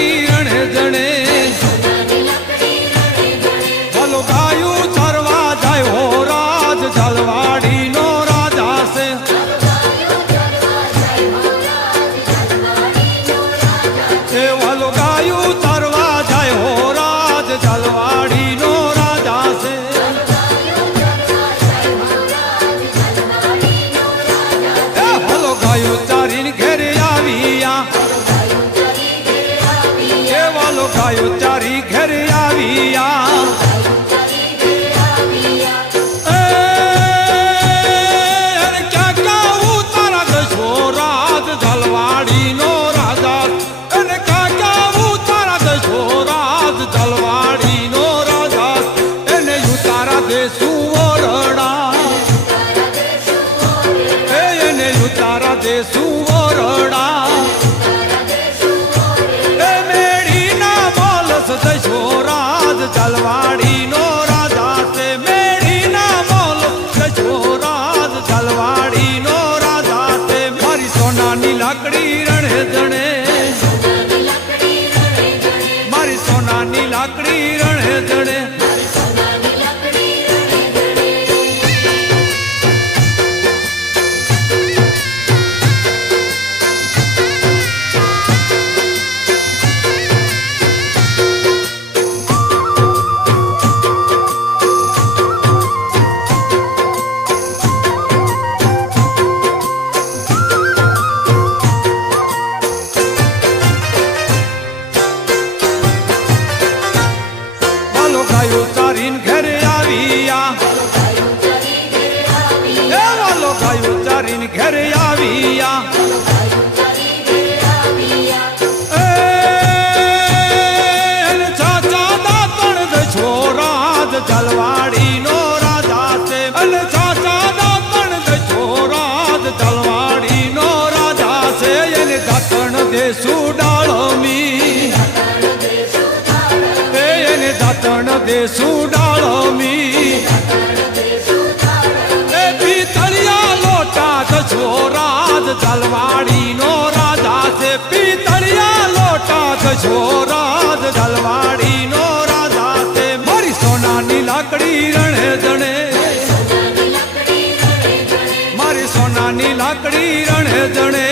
લાકડી રણે જણે ભલો ગાયું ચરવા જાય હો રાજ જલવાડી નો રાજા છે એ ભલો ગાયું ચરવા જાય હો રાજ જલવાડી નો રાજા છે એ ભલો ગાયું ચારીને ઘેરે આવ્યા એ વાલો ગાયું ચારી ઘેરે આવ્યા સુવરડા એ મેળી ના બોલસ દશો રાજ જલવાડી નો રાજા છે મેળી ના બોલસ દશો રાજ જલવાડી નો રાજા છે મારી સોનાની લાકડી રણે જણે મારી સોનાની લાકડી રણે જણે ચારીન ઘરે આવ્યા એ વાલો ગાયું ચારીન ઘરે આવ્યા ચાચા દાતણ દશો રાજ જલવાડી નો રાજા છે અને ચાચા દાતણ દશો રાજ જલવાડી નો રાજા છે એને દાતણ દેશું ડાળમી દાતણ દેશું ડાળમી એ પિતળિયા લોટા દશો રાજ જલવાડી નો રાજા છે પિતળિયા લોટા દશો રાજ જલવાડી નો રાજા છે મારી સોનાની લાકડી રણે જણે મારી સોનાની લાકડી રણે જણે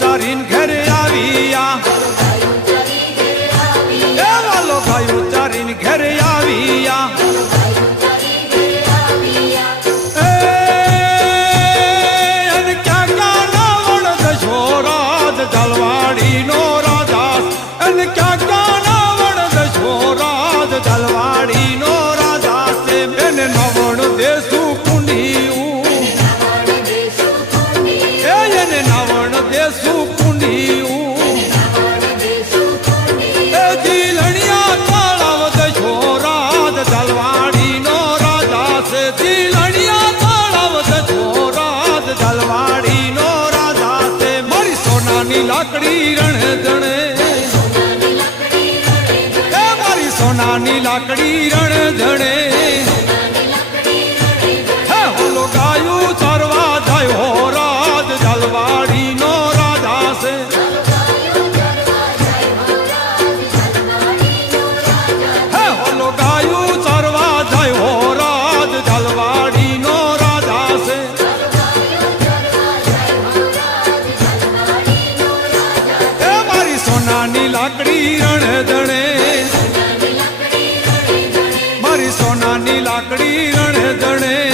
ચારીન ઘરે આવ્યા એ વાલો ગાયું ચારીન ઘરે આવ્યા એ ક્યાં ગાના વણ દશો રાજ જલવાડી નો રાજા અને ક્યાં ગાના વણ દશો રાજ જલવાડી નો રાજા છે એને નવણ દેશું કુંડિયું એને નવણ દેશું કુંડિયું એ જીલણિયા તળાવ દશો રાજ જલવાડી નો રાજા છે જીલણિયા તળાવ દશો રાજ જલવાડી નો રાજા છે મારી સોનાની લાકડી રણે જણે એ મારી સોનાની લાકડી રણે જણે હે હોલો ગાયું ચરવા જાય હો રાજ જલવાડી નો રાજા છે હે હોલો ગાયું ચરવા જાય હો રાજ જલવાડી નો રાજા છે એ મારી સોનાની લાકડી રણે જણે મારી સોનાની લાકડી રણે જણે